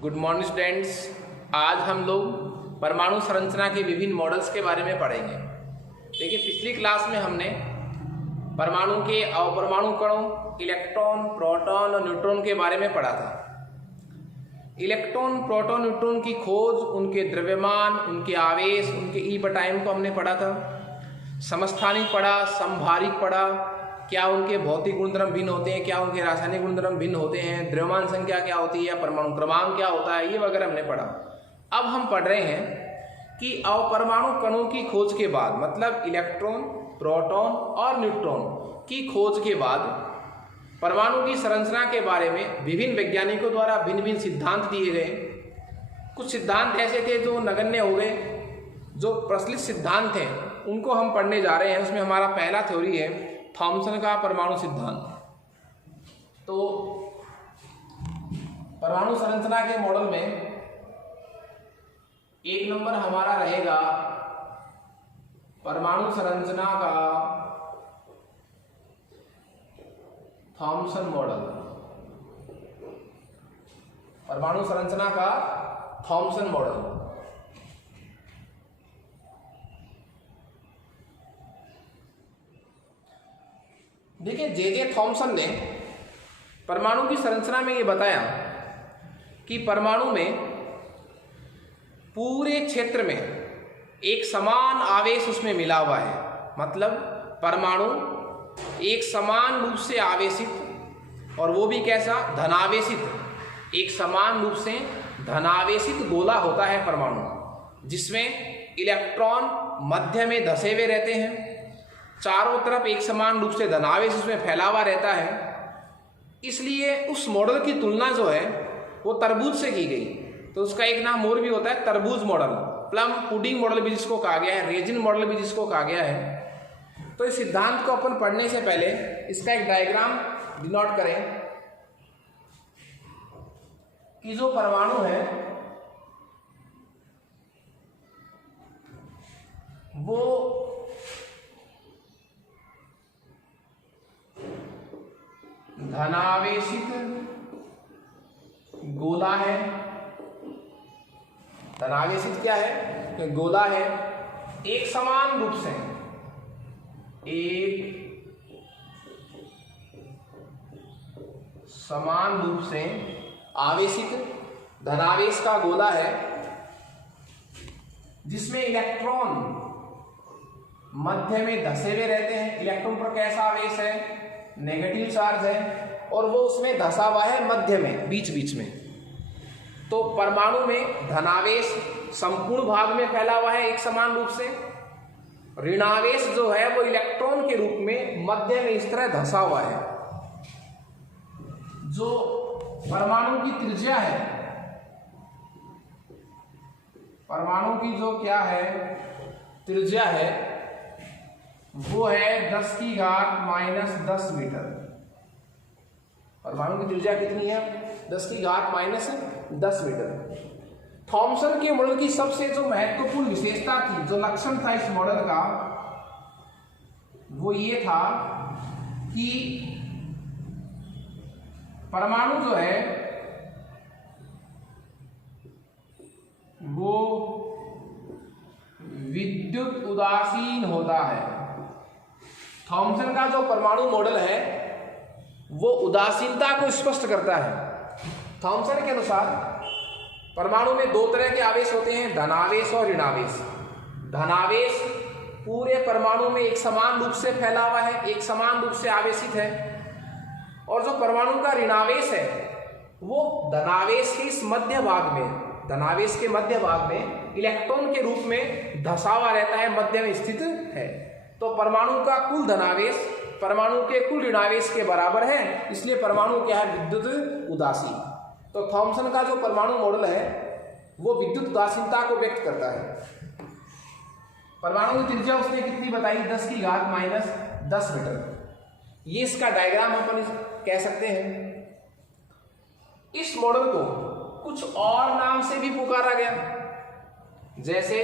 Good morning students. आज हम लोग परमाणु संरचना के विभिन्न मॉडल्स के बारे में पढ़ेंगे। देखिए, पिछली क्लास में हमने परमाणु के अपरमाणु कणों, इलेक्ट्रॉन, प्रोटॉन और न्यूट्रॉन के बारे में पढ़ा था। इलेक्ट्रॉन, प्रोटॉन, न्यूट्रॉन की खोज, उनके द्रव्यमान, उनके आवेश, उनके E/m को हमने पढ़ा था। समस्थानिक पढ़ा, समभारिक पढ़ा, क्या उनके भौतिक गुणधर्म भिन्न होते हैं, क्या उनके रासायनिक गुणधर्म भिन्न होते हैं, द्रव्यमान संख्या क्या होती है, परमाणु क्रमांक क्या होता है, ये वगैरह हमने पढ़ा। अब हम पढ़ रहे हैं कि अपरमाणु कणों की खोज के बाद, मतलब इलेक्ट्रॉन, प्रोटॉन और न्यूट्रॉन की खोज के बाद परमाणु की संरचना के बारे में विभिन्न वैज्ञानिकों द्वारा भिन्न भिन्न सिद्धांत दिए गए। कुछ सिद्धांत ऐसे थे जो नगण्य हो गए, जो प्रचलित सिद्धांत थे उनको हम पढ़ने जा रहे हैं। उसमें हमारा पहला थ्योरी है थॉमसन का परमाणु सिद्धांत। तो परमाणु संरचना के मॉडल में एक नंबर हमारा रहेगा परमाणु संरचना का थॉमसन मॉडल। परमाणु संरचना का थॉमसन मॉडल। देखिए, जे थॉमसन ने परमाणु की संरचना में ये बताया कि परमाणु में पूरे क्षेत्र में एक समान आवेश उसमें मिला हुआ है। मतलब परमाणु एक समान रूप से आवेशित, और वो भी कैसा, धनावेशित। एक समान रूप से धनावेशित गोला होता है परमाणु, जिसमें इलेक्ट्रॉन मध्य में धसे हुए रहते हैं। चारों तरफ एक समान रूप से धनावेश उसमें फैला हुआ रहता है। इसलिए उस मॉडल की तुलना जो है वो तरबूज से की गई। तो उसका एक नाम और भी होता है, तरबूज मॉडल, प्लम पुडिंग मॉडल भी जिसको कहा गया है, रेजिन मॉडल भी जिसको कहा गया है। तो इस सिद्धांत को अपन पढ़ने से पहले इसका एक डायग्राम डिनोट करें कि जो परमाणु है वो धनावेशित गोला है। धनावेशित क्या है? गोला है। एक समान रूप से, एक समान रूप से आवेशित धनावेश का गोला है, जिसमें इलेक्ट्रॉन मध्य में धसे हुए रहते हैं। इलेक्ट्रॉन पर कैसा आवेश है? नेगेटिव चार्ज है, और वो उसमें धसा हुआ है मध्य में, बीच बीच में। तो परमाणु में धनावेश संपूर्ण भाग में फैला हुआ है एक समान रूप से। ऋणावेश जो है वो इलेक्ट्रॉन के रूप में मध्य में इस तरह धसा हुआ है। जो परमाणु की त्रिज्या है, परमाणु की जो क्या है त्रिज्या है, वो है 10⁻⁻10 मीटर। परमाणु की त्रिज्या कितनी है? 10⁻⁻10 मीटर। थॉमसन के मॉडल की सबसे जो महत्वपूर्ण विशेषता थी, जो लक्षण था इस मॉडल का, वो ये था कि परमाणु जो है वो विद्युत उदासीन होता है। थॉमसन का जो परमाणु मॉडल है वो उदासीनता को स्पष्ट करता है। थॉमसन के अनुसार परमाणु में दो तरह के आवेश होते हैं, धनावेश और ऋणावेश। धनावेश पूरे परमाणु में एक समान रूप से फैला हुआ है, एक समान रूप से आवेशित है। और जो परमाणु का ऋणावेश है वो धनावेश के इस मध्य भाग में, धनावेश के मध्य भाग में इलेक्ट्रॉन के रूप में धसा हुआ रहता है, मध्य में स्थित है। तो परमाणु का कुल धनावेश परमाणु के कुल ऋणावेश के बराबर है, इसलिए परमाणु क्या है? विद्युत उदासीन। तो थॉमसन का जो परमाणु मॉडल है वो विद्युत उदासीनता को व्यक्त करता है। परमाणु की त्रिज्या उसने कितनी बताई? 10⁻⁻10 मीटर। ये इसका डायग्राम अपन कह सकते हैं। इस मॉडल को कुछ और नाम से भी पुकारा गया, जैसे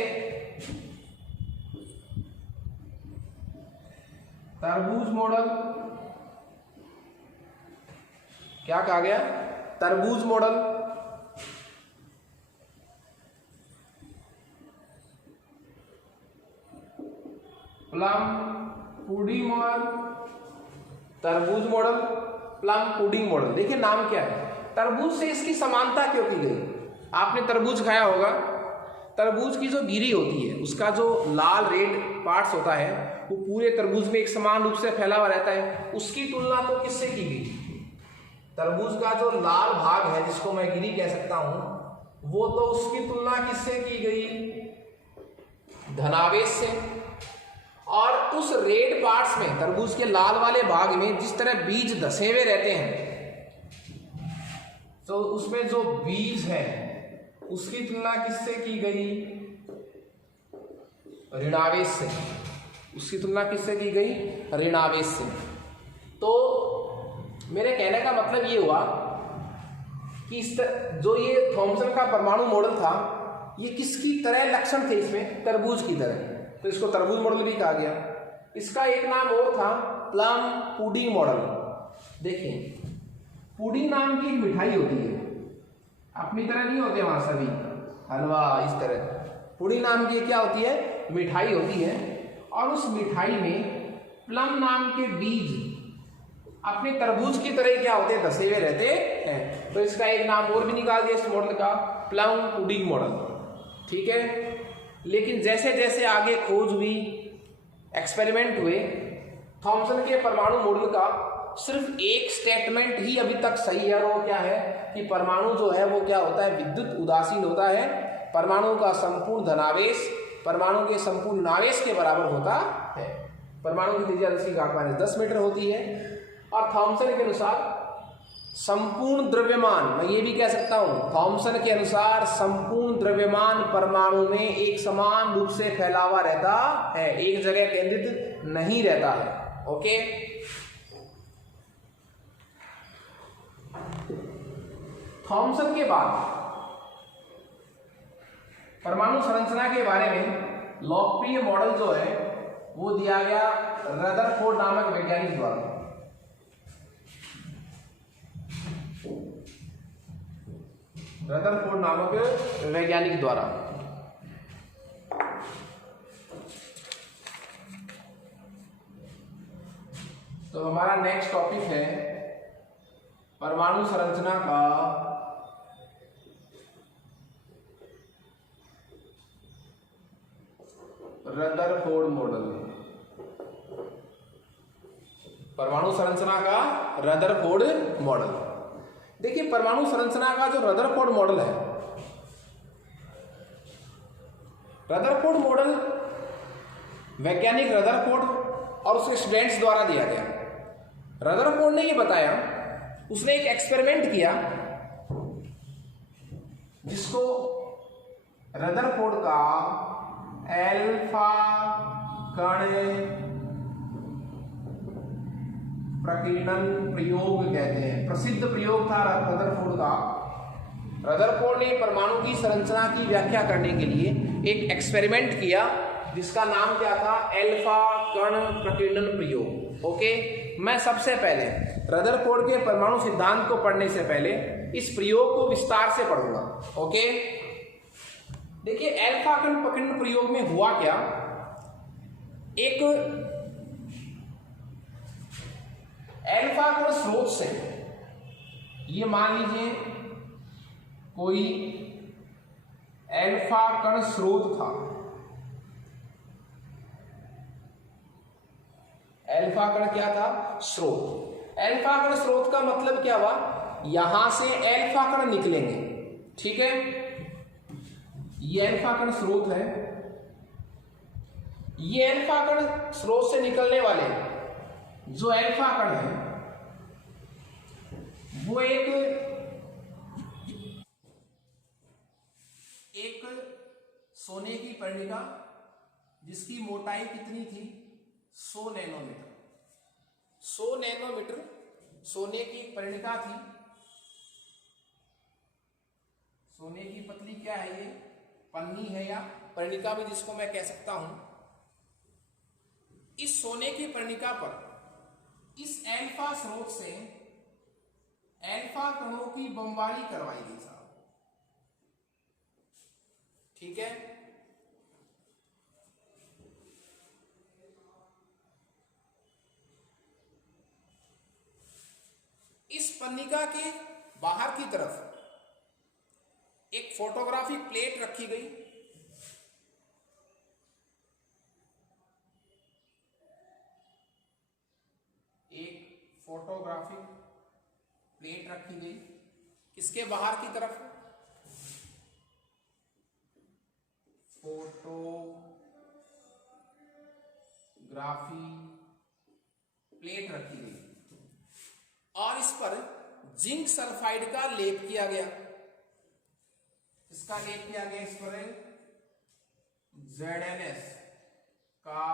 तरबूज मॉडल, क्या कहा गया? तरबूज मॉडल। प्लम पुडिंग मॉडल, तरबूज मॉडल, प्लम पुडिंग मॉडल। देखिए नाम क्या है, तरबूज से इसकी समानता क्यों की गई? आपने तरबूज खाया होगा, तरबूज की जो गिरी होती है उसका जो लाल रेड पार्ट्स होता है वो पूरे तरबूज में एक समान रूप से फैला हुआ रहता है। उसकी तुलना तो किससे की गई? तरबूज का जो लाल भाग है जिसको मैं गिरी कह सकता हूं, वो तो उसकी तुलना किससे की गई? धनावेश से। और उस रेड पार्ट्स में, तरबूज के लाल वाले भाग में जिस तरह बीज धसे हुए रहते हैं, तो उसमें जो बीज है उसकी तुलना किससे की गई? ऋणावेश से। उसकी तुलना किससे की गई? ऋणावेश से। तो मेरे कहने का मतलब ये हुआ कि जो ये थॉमसन का परमाणु मॉडल था, ये किसकी तरह लक्षण थे इसमें? तरबूज की तरह, तो इसको तरबूज मॉडल भी कहा गया। इसका एक नाम और था, प्लम पुडिंग मॉडल। देखिए पुडिंग नाम की एक मिठाई होती है, अपनी तरह नहीं होते वहां सभी हलवा इस तरह। पुडिंग नाम की क्या होती है? मिठाई होती है, और उस मिठाई में प्लम नाम के बीज अपने तरबूज की तरह क्या होते हैं? धसे हुए रहते हैं। तो इसका एक नाम और भी निकाल दिया इस मॉडल का, प्लम पुडिंग मॉडल। ठीक है, लेकिन जैसे जैसे आगे खोज हुई, एक्सपेरिमेंट हुए, थॉमसन के परमाणु मॉडल का सिर्फ एक स्टेटमेंट ही अभी तक सही है, और वो क्या है कि परमाणु जो है वो क्या होता है? विद्युत उदासीन होता है। परमाणु का संपूर्ण धनावेश परमाणु के संपूर्ण ऋणावेश के बराबर होता है। परमाणु की त्रिज्या 10⁻10 मीटर होती है। और थॉमसन के अनुसार संपूर्ण द्रव्यमान, मैं ये भी कह सकता हूं, थॉमसन के अनुसार संपूर्ण द्रव्यमान परमाणु में एक समान रूप से फैला हुआ रहता है, एक जगह केंद्रित नहीं रहता है। ओके, थॉमसन के बाद परमाणु संरचना के बारे में लोकप्रिय मॉडल जो है वो दिया गया रदरफोर्ड नामक वैज्ञानिक द्वारा। रदरफोर्ड नामक वैज्ञानिक द्वारा। तो हमारा नेक्स्ट टॉपिक है परमाणु संरचना का रदरफोर्ड मॉडल। परमाणु संरचना का रदरफोर्ड मॉडल। देखिए परमाणु संरचना का जो रदरफोर्ड मॉडल है, रदरफोर्ड मॉडल वैज्ञानिक रदरफोर्ड और उसके स्टूडेंट्स द्वारा दिया गया। रदरफोर्ड ने ये बताया, उसने एक एक्सपेरिमेंट किया जिसको रदरफोर्ड का अल्फा कण प्रकीर्णन प्रयोग कहते हैं। प्रसिद्ध प्रयोग था रदरफोर्ड का। रदरफोर्ड ने परमाणु की संरचना की व्याख्या करने के लिए एक एक्सपेरिमेंट किया जिसका नाम क्या था? अल्फा कण प्रकीर्णन प्रयोग। ओके, मैं सबसे पहले रदरफोर्ड के परमाणु सिद्धांत को पढ़ने से पहले इस प्रयोग को विस्तार से पढ़ूंगा। ओके, देखिए अल्फा कण प्रकीर्णन प्रयोग में हुआ क्या? एक अल्फा कण स्रोत से, ये मान लीजिए कोई अल्फा कण स्रोत था। अल्फा कण क्या था? स्रोत। अल्फा कण स्रोत का मतलब क्या हुआ? यहां से अल्फा कण निकलेंगे। ठीक है, ये अल्फा कण स्रोत है। ये अल्फा कण स्रोत से निकलने वाले जो अल्फा कण है वो एक सोने की पर्णिका जिसकी मोटाई कितनी थी? 100 नैनोमीटर। 100 नैनोमीटर सोने की पर्णिका थी। सोने की पतली क्या है? ये पन्नी है या पर्णिका भी जिसको मैं कह सकता हूं। इस सोने की पर्णिका पर इस अल्फा स्रोत से अल्फा कणों की बमबारी करवाई गई साहब। ठीक है, पन्निका के बाहर की तरफ एक फोटोग्राफिक प्लेट रखी गई। एक फोटोग्राफिक प्लेट रखी गई किसके बाहर की तरफ? फोटोग्राफी प्लेट रखी गई और इस पर जिंक सल्फाइड का लेप किया गया। इसका लेप किया गया, इस पर ZnS का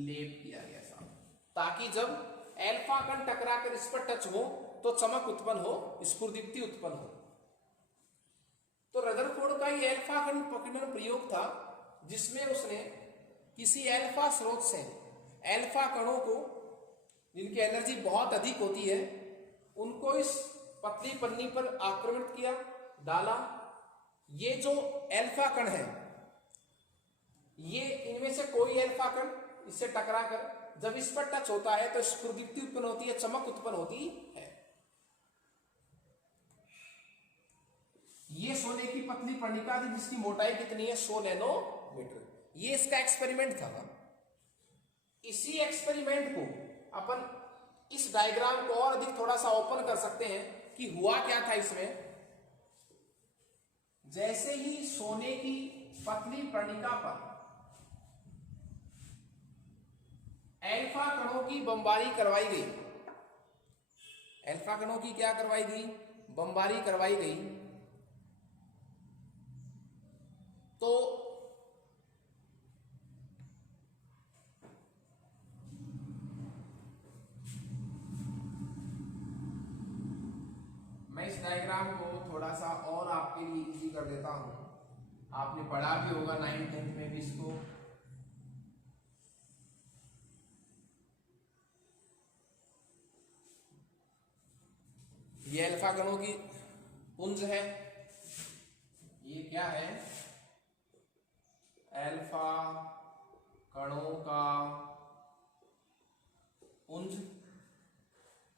लेप किया गया साहब, ताकि जब एल्फा कण टकरा कर इस पर टच हो तो चमक उत्पन्न हो, स्फुरदीप्ति उत्पन्न हो। तो रदरफोर्ड का ये एल्फा कण पकड़न प्रयोग था जिसमें उसने किसी एल्फा स्रोत से एल्फा कणों को, जिनकी एनर्जी बहुत अधिक होती है, उनको इस पतली पन्नी पर आक्रमण किया, डाला। ये जो एल्फा कण है, ये इनमें से कोई एल्फा कण इससे टकरा कर जब इस पर टच होता है तो स्फुरदीप्ति उत्पन्न होती है, चमक उत्पन्न होती है। ये सोने की पतली पन्निका थी जिसकी मोटाई कितनी है? 100 नैनोमीटर। ये इसका एक्सपेरिमेंट था। इसी एक्सपेरिमेंट को अपन इस डायग्राम को और अधिक थोड़ा सा ओपन कर सकते हैं कि हुआ क्या था इसमें। जैसे ही सोने की पतली पन्निका पर एल्फा कणों की बमबारी करवाई गई, एल्फा कणों की क्या करवाई गई? बमबारी करवाई गई। तो मैं इस डायग्राम को थोड़ा सा और आपके लिए इजी कर देता हूं। आपने पढ़ा भी होगा 9th 10th में भी इसको। ये अल्फा कणों की पुंज है। ये क्या है? अल्फा कणों का पुंज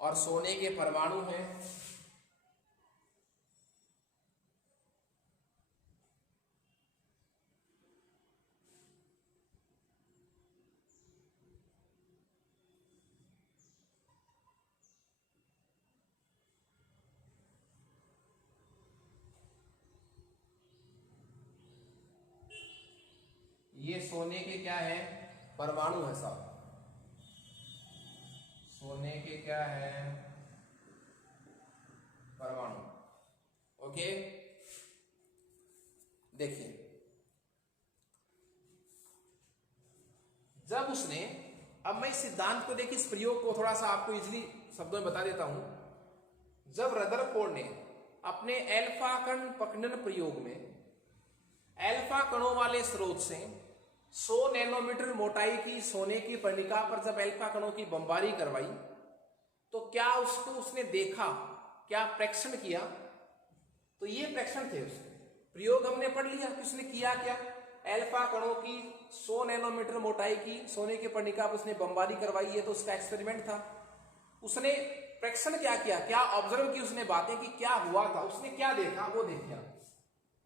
और सोने के परमाणु हैं। ये सोने के क्या है? परमाणु है साहब। सोने के क्या है? परमाणु। ओके, देखिए, जब उसने, अब मैं इस सिद्धांत को देखिए, इस प्रयोग को थोड़ा सा आपको इजीली शब्दों में बता देता हूं। जब रदरफोर्ड ने अपने एल्फा कण पकड़न प्रयोग में एल्फा कणों वाले स्रोत से 100 नैनोमीटर मोटाई की सोने की पन्निका पर जब एल्फा कणों की बमबारी करवाई, तो क्या उसको उसने देखा, क्या प्रेक्षण किया? तो ये प्रेक्षण थे उसके। प्रयोग हमने पढ़ लिया कि उसने किया क्या। एल्फा कणों की 100 नैनोमीटर मोटाई की सोने की पन्निका पर उसने बमबारी करवाई है, तो उसका एक्सपेरिमेंट था। उसने प्रेक्षण क्या किया, क्या ऑब्जर्व की उसने बातें कि क्या हुआ था, उसने क्या देखा वो देखा।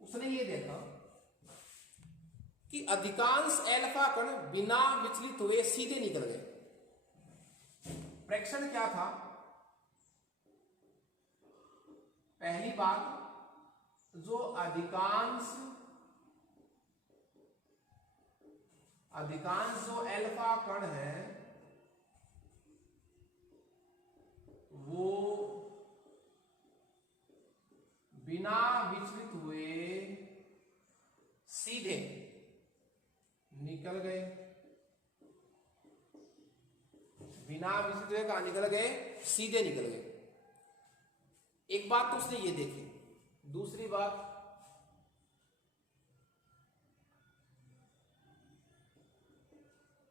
उसने ये देखा कि अधिकांश एल्फा कण बिना विचलित हुए सीधे निकल गए। प्रेक्षण क्या था? पहली बात, जो अधिकांश जो एल्फा कण है वो बिना विचलित हुए सीधे निकल गए। बिना विचलित हुए कहां निकल गए? सीधे निकल गए। एक बात तो उसने ये देखी। दूसरी बात,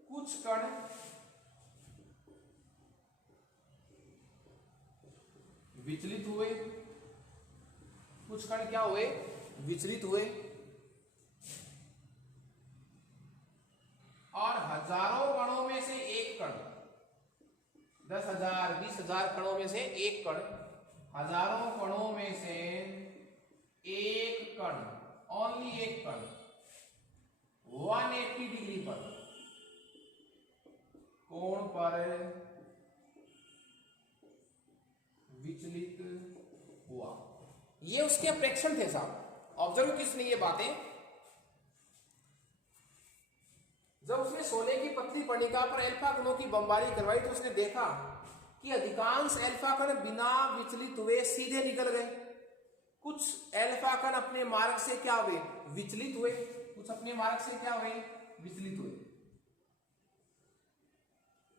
कुछ कण विचलित हुए, कुछ कण क्या हुए? विचलित हुए, और हजारों कणों में से एक कण, 10,000 20,000 कणों में से हजारों कणों में से एक कण, ओनली एक कण 180 डिग्री पर कोण पर विचलित हुआ। ये उसके प्रेक्षण थे साहब। ऑब्जर्व किसने ये बातें? जब उसने सोने की पतली कणिका पर अल्फा कणों की बमबारी करवाई तो उसने देखा कि अधिकांश अल्फा कण बिना विचलित हुए सीधे निकल गए। कुछ अल्फा कण अपने मार्ग से क्या हुए? विचलित हुए। कुछ अपने मार्ग से क्या हुए? विचलित हुए।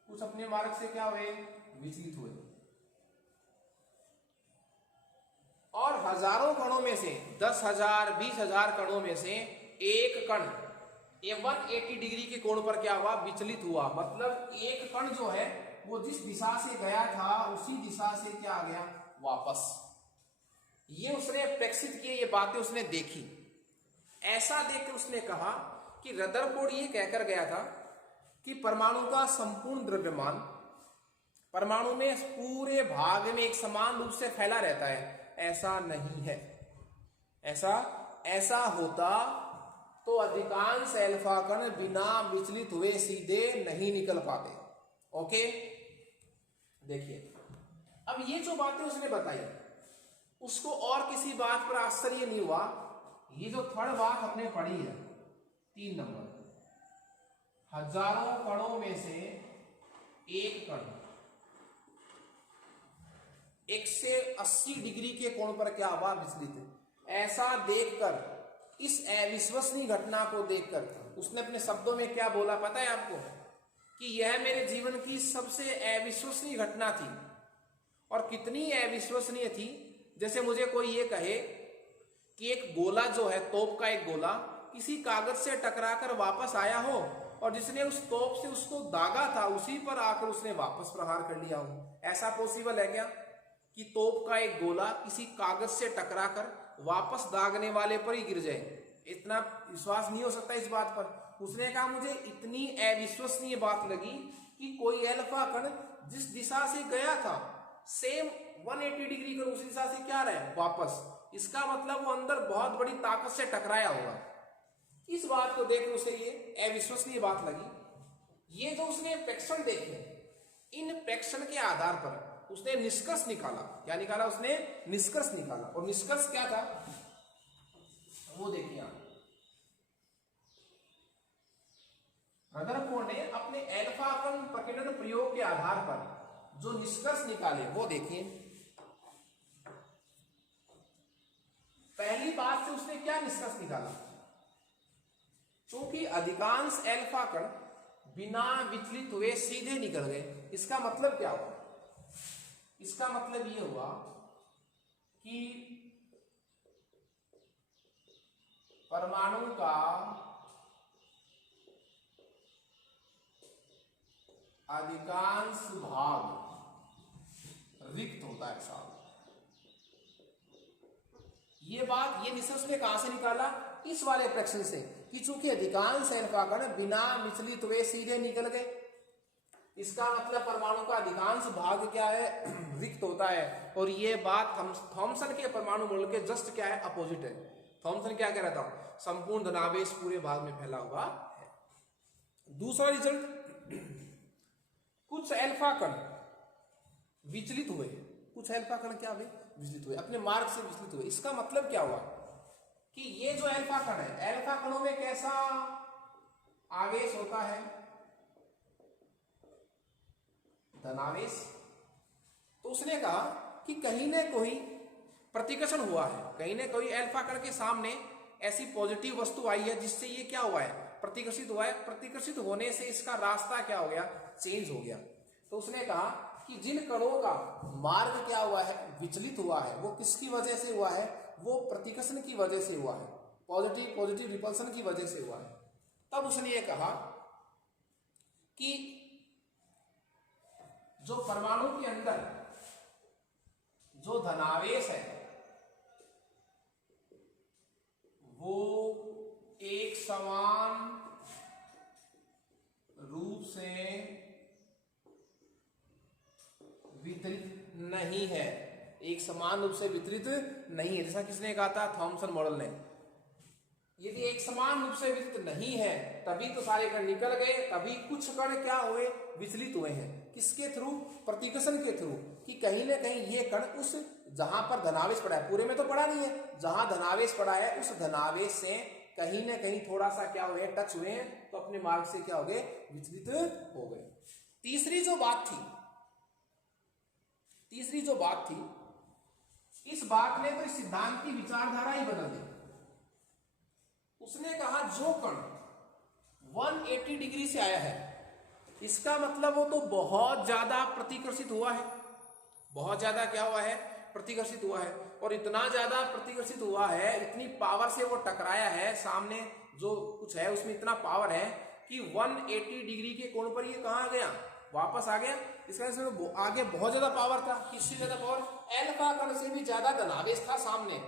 कुछ अपने मार्ग से क्या हुए? विचलित हुए। और हजारों कणों में से 10,000 20,000 कणों में से एक कण 180 डिग्री के कोण पर क्या हुआ? विचलित हुआ। मतलब एक कण जो है वो जिस दिशा से गया था उसी दिशा से क्या आ गया? वापस। ये उसने प्रेक्षित किए, ये बातें उसने देखी। ऐसा देखकर उसने कहा कि रदरफोर्ड ये कहकर गया था कि परमाणु का संपूर्ण द्रव्यमान परमाणु में पूरे भाग में एक समान रूप से फैला रहता है। ऐसा नहीं है। ऐसा होता तो अधिकांश अल्फा कण बिना विचलित हुए सीधे नहीं निकल पाते। ओके, देखिए अब ये जो बातें उसने बताई उसको और किसी बात पर आश्चर्य नहीं हुआ। ये जो थर्ड बात हमने पढ़ी है 3 नंबर, हजारों कणों में से एक कण 180 डिग्री के कोण पर क्या हुआ? विचलित। ऐसा देखकर, इस अविश्वसनीय घटना को देखकर उसने अपने शब्दों में क्या बोला पता है आपको? कि यह मेरे जीवन की सबसे अविश्वसनीय घटना थी। और कितनी अविश्वसनीय थी, जैसे मुझे कोई ये कहे कि एक गोला जो है, तोप का एक गोला किसी कागज से टकराकर वापस आया हो और जिसने उस तोप से उसको दागा था उसी पर आकर उसने वापस प्रहार कर लिया हो। ऐसा पॉसिबल है क्या कि तोप का एक गोला किसी कागज से टकराकर वापस दागने वाले पर ही गिर जाए? इतना विश्वास नहीं हो सकता इस बात पर। उसने कहा मुझे इतनी अविश्वसनीय बात लगी कि कोई अल्फा कण जिस दिशा से गया था सेम 180 डिग्री कर उसी दिशा से क्या रहे? वापस। इसका मतलब वो अंदर बहुत बड़ी ताकत से टकराया होगा। इस बात को देखकर उसे ये अविश्वसनीय बात लगी। ये जो उसने प्रेक्षण देखे, इन प्रेक्षण के आधार पर उसने निष्कर्ष निकाला। क्या निकाला? उसने निष्कर्ष निकाला। और निष्कर्ष क्या था वो देखिए आप। रदरफोर्ड ने अपने अल्फा कण प्रकीर्णन प्रयोग के आधार पर जो निष्कर्ष निकाले वो देखिए। पहली बात से उसने क्या निष्कर्ष निकाला? क्योंकि अधिकांश अल्फा कण बिना विचलित हुए सीधे निकल गए। इसका मतलब क्या हुआ? इसका मतलब यह हुआ कि परमाणु का अधिकांश भाग रिक्त होता है साहब। ये बात, ये निष्कर्ष ने कहां से निकाला? इस वाले प्रश्न से कि चूंकि अधिकांश अल्फा कण बिना विचलित हुए सीधे निकल गए, इसका मतलब परमाणु का अधिकांश भाग क्या है? रिक्त होता है। और ये बात थॉमसन के परमाणु मॉडल के जस्ट क्या है? अपोजिट है। थॉमसन क्या कह रहा था? संपूर्ण धनावेश पूरे भाग में फैला हुआ है। दूसरा रिजल्ट, कुछ अल्फा कण विचलित हुए। कुछ अल्फा कण क्या हुए? विचलित हुए, अपने मार्ग से विचलित हुए। इसका मतलब क्या हुआ कि ये जो अल्फा कण है, अल्फा कणों में कैसा आवेश होता है? धनावेश। तो उसने कहा कि कहीं ना कहीं प्रतिकर्षण हुआ है, कहीं ना कहीं अल्फा कण के सामने ऐसी पॉजिटिव वस्तु आई है जिससे ये क्या हुआ है? प्रतिकर्षित हुआ है। प्रतिकर्षित होने से इसका रास्ता क्या हो गया? चेंज हो गया। तो उसने कहा कि जिन कणों का मार्ग क्या हुआ है? विचलित हुआ है, वो किसकी वजह से हुआ है? वो प्रतिकर्षण की वजह से हुआ है, पॉजिटिव रिपल्सन की वजह से हुआ है। तब उसने ये कहा कि जो परमाणु के अंदर जो धनावेश है वो एक समान रूप से वितरित नहीं है। एक समान रूप से वितरित नहीं है, जैसा किसने कहा था, थॉमसन मॉडल ने। यदि एक समान रूप से वितरित नहीं है तभी तो सारे कण निकल गए, तभी कुछ कण क्या हुए, विचलित हुए हैं। किसके थ्रू, प्रतिकर्षण के थ्रू, कि कहीं ना कहीं ये कण उस जहां पर धनावेश पड़ा है, पूरे में तो पड़ा नहीं है, जहां धनावेश पड़ा है उस धनावेश से कहीं ना कहीं थोड़ा सा क्या हुए, टच हुए हैं, तो अपने मार्ग से क्या हो गए, विचलित हो गए। तीसरी जो बात थी, इस बात ने तो इस सिद्धांत की विचारधारा ही बदल दी। उसने कहा जो कण 180 डिग्री से आया है, इसका मतलब वो तो बहुत ज्यादा प्रतिकर्षित हुआ है, बहुत ज्यादा क्या हुआ है, प्रतिकर्षित हुआ है। और इतना ज्यादा प्रतिकर्षित हुआ है, इतनी पावर से वो टकराया है, सामने जो कुछ है उसमें इतना पावर है कि 180 डिग्री के कोण पर ये कहां गया, वापस आ गया। इसका इसमें आगे बहुत ज्यादा पावर था, किससे ज्यादा पावर, एल्फा कण से भी ज्यादा धनावेश था सामने।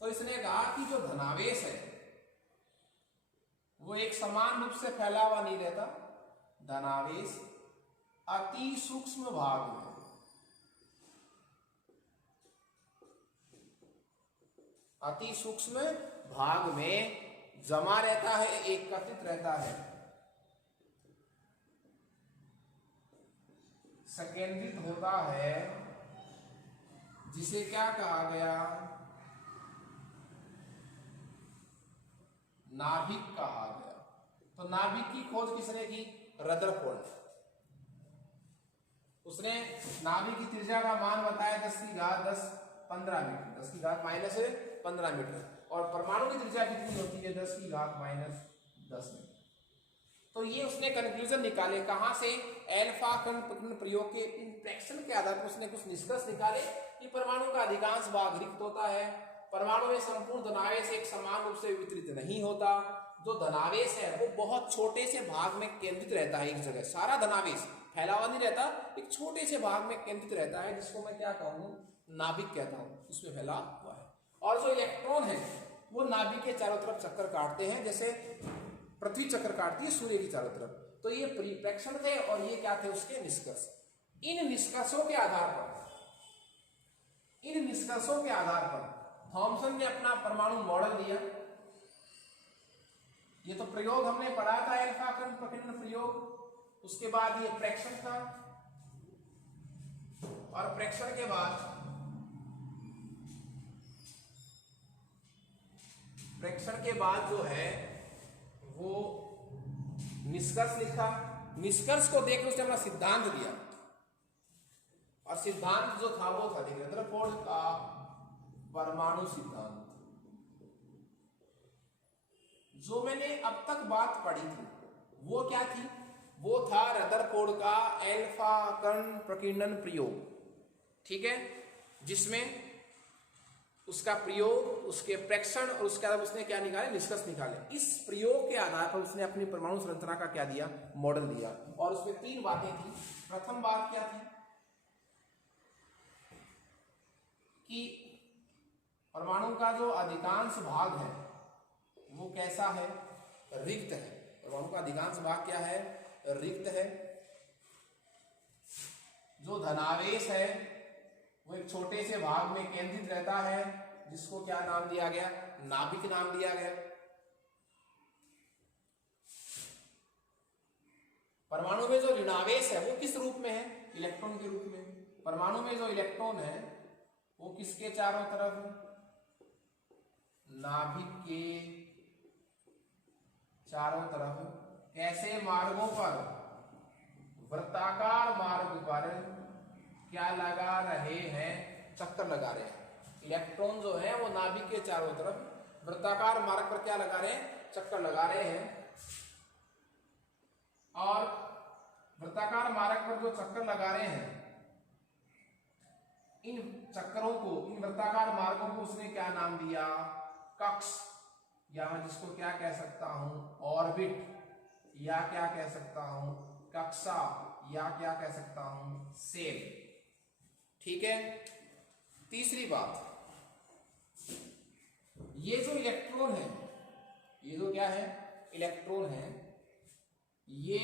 तो इसने कहा कि जो धनावेश है वो एक समान रूप से फैला हुआ नहीं रहता, धनावेश अति सूक्ष्म भाग में, अति सूक्ष्म भाग में जमा रहता है, एकत्रित रहता है, संकेंद्रित होता है, जिसे क्या कहा गया, नाभिक कहा गया। तो नाभिक की खोज किसने की, रदरफोर्ड। उसने नाभिक की त्रिज्या का मान बताया 10⁻15 मीटर, 10⁻−15 मीटर, और परमाणु की त्रिज्या कितनी होती है, 10⁻10 मीटर। तो ये उसने कंक्लूजन निकाले, कहां से, एल्फा कण प्रकीर्णन प्रयोग के इंट्रैक्शन के आधार पर उसने कुछ निष्कर्ष निकाले कि परमाणु का अधिकांश भाग रिक्त होता है, परमाणु में संपूर्ण धनावेश एक समान रूप से वितरित नहीं होता, जो धनावेश है वो बहुत छोटे से भाग में केंद्रित रहता है, एक जगह सारा धनावेश फैला हुआ नहीं रहता, एक छोटे से भाग में केंद्रित रहता है, जिसको मैं क्या कहूँ, नाभिक कहता हूँ, उसमें फैला हुआ है। और जो इलेक्ट्रॉन है वो नाभिक के चारों तरफ चक्कर काटते हैं, जैसे पृथ्वी चक्कर काटती है सूर्य की चारों तरफ। तो ये परिप्रेक्षण थे और ये क्या थे, उसके निष्कर्ष। इन निष्कर्षों के आधार पर थॉमसन ने अपना परमाणु मॉडल दिया। ये तो प्रयोग हमने पढ़ा था, एल्फा कण प्रकीर्णन प्रयोग। उसके बाद ये प्रेक्षण था, और प्रेक्षण के बाद जो है वो निष्कर्ष लिखा। निष्कर्ष को देखकर उसने अपना सिद्धांत दिया, और सिद्धांत जो था वो था रदरफोर्ड का परमाणु सिद्धांत। जो मैंने अब तक बात पढ़ी थी वो क्या थी, वो था रदरफोर्ड का एल्फा कण प्रकीर्णन प्रयोग, ठीक है, जिसमें उसका प्रयोग, उसके प्रेक्षण और उसके बाद उसने क्या निकाले, निष्कर्ष निकाले। इस प्रयोग के आधार पर उसने अपनी परमाणु संरचना का क्या दिया, मॉडल दिया, और उसमें 3 बातें थी। प्रथम बात क्या थी कि परमाणु का जो अधिकांश भाग है वो कैसा है, रिक्त है। परमाणु का अधिकांश भाग क्या है, रिक्त है। जो धनावेश है वो एक छोटे से भाग में केंद्रित रहता है, जिसको क्या नाम दिया गया, नाभिक नाम दिया गया। परमाणु में जो ऋणावेश है वो किस रूप में है, इलेक्ट्रॉन के रूप में। परमाणु में जो इलेक्ट्रॉन है वो किसके चारों तरफ, नाभिक के चारों तरफ। कैसे मार्गों पर, वृत्ताकार मार्ग पर क्या लगा रहे हैं, चक्कर लगा रहे हैं। इलेक्ट्रॉन जो है वो नाभिक के चारों तरफ वृत्ताकार मार्ग पर क्या लगा रहे हैं, चक्कर लगा रहे हैं। और वृत्ताकार मार्ग पर जो चक्कर लगा रहे हैं, इन चक्करों को, इन वृत्ताकार मार्गों को उसने क्या नाम दिया, कक्ष, या मैं जिसको क्या कह सकता हूं, ऑर्बिट, या क्या कह सकता हूं, कक्षा, या क्या कह सकता हूं, सेल। ठीक है। तीसरी बात, ये जो इलेक्ट्रॉन है, ये जो क्या है, इलेक्ट्रॉन है, ये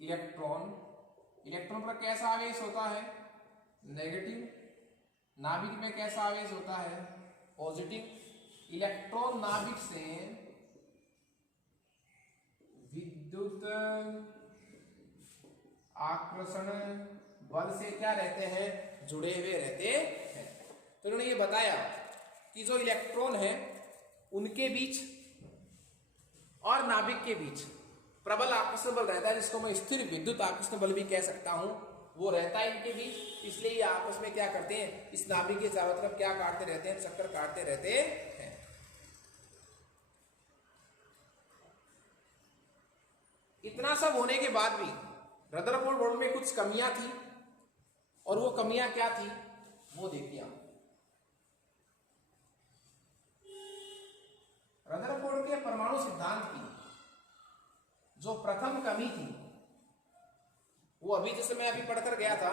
इलेक्ट्रॉन पर कैसा आवेश होता है, नेगेटिव। नाभिक में कैसा आवेश होता है? पॉजिटिव। इलेक्ट्रॉन नाभिक से विद्युत आकर्षण बल से क्या रहते हैं? जुड़े हुए रहते हैं। तो उन्होंने ये बताया कि जो इलेक्ट्रॉन है उनके बीच और नाभिक के बीच प्रबल आकर्षण बल रहता है, जिसको मैं स्थिर विद्युत आकर्षण बल भी कह सकता हूं, वो रहता है इनके बीच। इसलिए ये आपस में क्या करते हैं? इस नाभिक के चारों तरफ क्या काटते रहते हैं? चक्कर काटते रहते हैं। इतना सब होने के बाद भी रदरफोर्ड मॉडल में कुछ कमियां थी, और वो कमियां क्या थी वो देखिए आप। रदरफोर्ड के परमाणु सिद्धांत की जो प्रथम कमी थी वो अभी जैसे मैं अभी पढ़कर गया था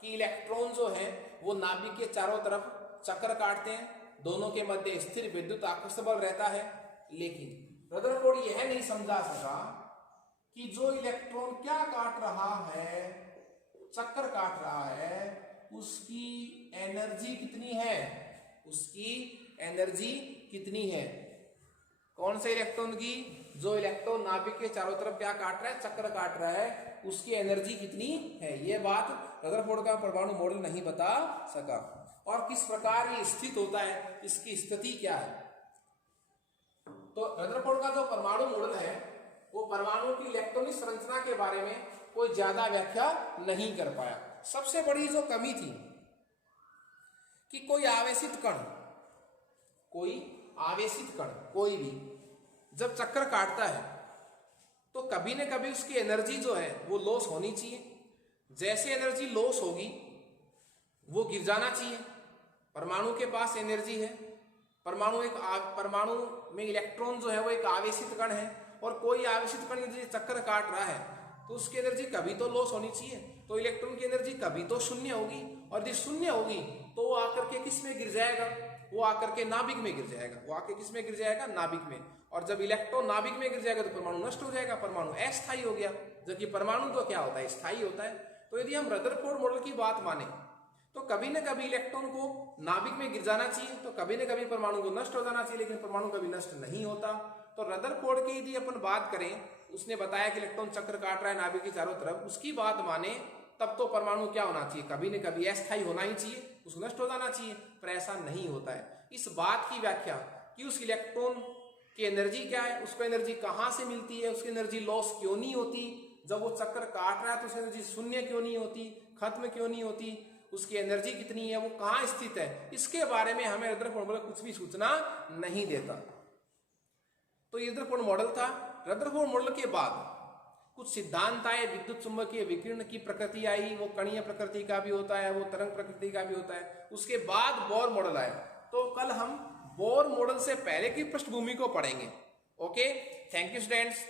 कि इलेक्ट्रॉन जो है वो नाभिक के चारों तरफ चक्कर काटते हैं, दोनों के मध्य स्थिर विद्युत आकर्षण बल रहता है। लेकिन रदरफोर्ड यह नहीं समझा सका कि जो इलेक्ट्रॉन क्या काट रहा है, चक्कर काट रहा है, उसकी एनर्जी कितनी है? उसकी एनर्जी कितनी है? कौन से इलेक्ट्रॉन की? जो इलेक्ट्रॉन नाभिक के चारों तरफ क्या काट रहा है? चक्कर काट रहा है, उसकी एनर्जी कितनी है? यह बात रदरफोर्ड का परमाणु मॉडल नहीं बता सका। और किस प्रकार ये स्थित होता है, इसकी स्थिति क्या है? तो रदरफोर्ड का जो परमाणु मॉडल है वो परमाणु की इलेक्ट्रॉनिक संरचना के बारे में कोई ज्यादा व्याख्या नहीं कर पाया। सबसे बड़ी जो कमी थी कि कोई आवेशित कण कोई भी जब चक्कर काटता है तो कभी न कभी उसकी एनर्जी जो है वो लॉस होनी चाहिए। जैसे एनर्जी लॉस होगी वो गिर जाना चाहिए। परमाणु के पास एनर्जी है, परमाणु में इलेक्ट्रॉन जो है वो एक आवेशित कण है, और कोई आवेशित कण यदि चक्कर काट रहा है तो उसकी एनर्जी कभी तो लॉस होनी चाहिए। तो इलेक्ट्रॉन की एनर्जी कभी तो शून्य होगी, और यदि शून्य होगी तो वो आकर के किस में गिर जाएगा? वो आकर के नाभिक में गिर जाएगा। वो आके किस में गिर जाएगा? नाभिक में। और जब इलेक्ट्रॉन नाभिक में गिर जाएगा तो परमाणु नष्ट हो जाएगा, परमाणु अस्थायी हो गया। जबकि परमाणु तो क्या होता है? स्थायी होता है। तो यदि हम रदरफोर्ड मॉडल की बात माने तो कभी न कभी इलेक्ट्रॉन को नाभिक में गिर जाना चाहिए, तो कभी न कभी परमाणु को नष्ट हो जाना चाहिए, लेकिन परमाणु कभी नष्ट नहीं होता। तो रदरफोर्ड की यदि अपन बात करें, उसने बताया कि इलेक्ट्रॉन चक्कर काट रहा है नाभिक के चारों तरफ, उसकी बात माने तब तो परमाणु क्या होना चाहिए? कभी न कभी अस्थायी होना ही चाहिए, उसको नष्ट हो जाना चाहिए, पर ऐसा नहीं होता है। इस बात की व्याख्या कि उस इलेक्ट्रॉन की एनर्जी क्या है, उसको एनर्जी कहां से मिलती है, उसकी एनर्जी लॉस क्यों नहीं होती, जब वो चक्कर काट रहा है तो उसकी एनर्जी शून्य क्यों नहीं होती, खत्म क्यों नहीं होती, उसकी एनर्जी कितनी है, वो कहां स्थित है, इसके बारे में हमें रदरफोर्ड मॉडल कुछ भी सूचना नहीं देता। तो ये रदरफोर्ड मॉडल था। रदरफोर्ड मॉडल के बाद कुछ सिद्धांत आए, विद्युत चुंबकीय विकिरण की प्रकृति आई, वो कणीय प्रकृति का भी होता है, वो तरंग प्रकृति का भी होता है। उसके बाद बोर मॉडल आए। तो कल हम बोर मॉडल से पहले की पृष्ठभूमि को पढ़ेंगे। Okay, thank you students.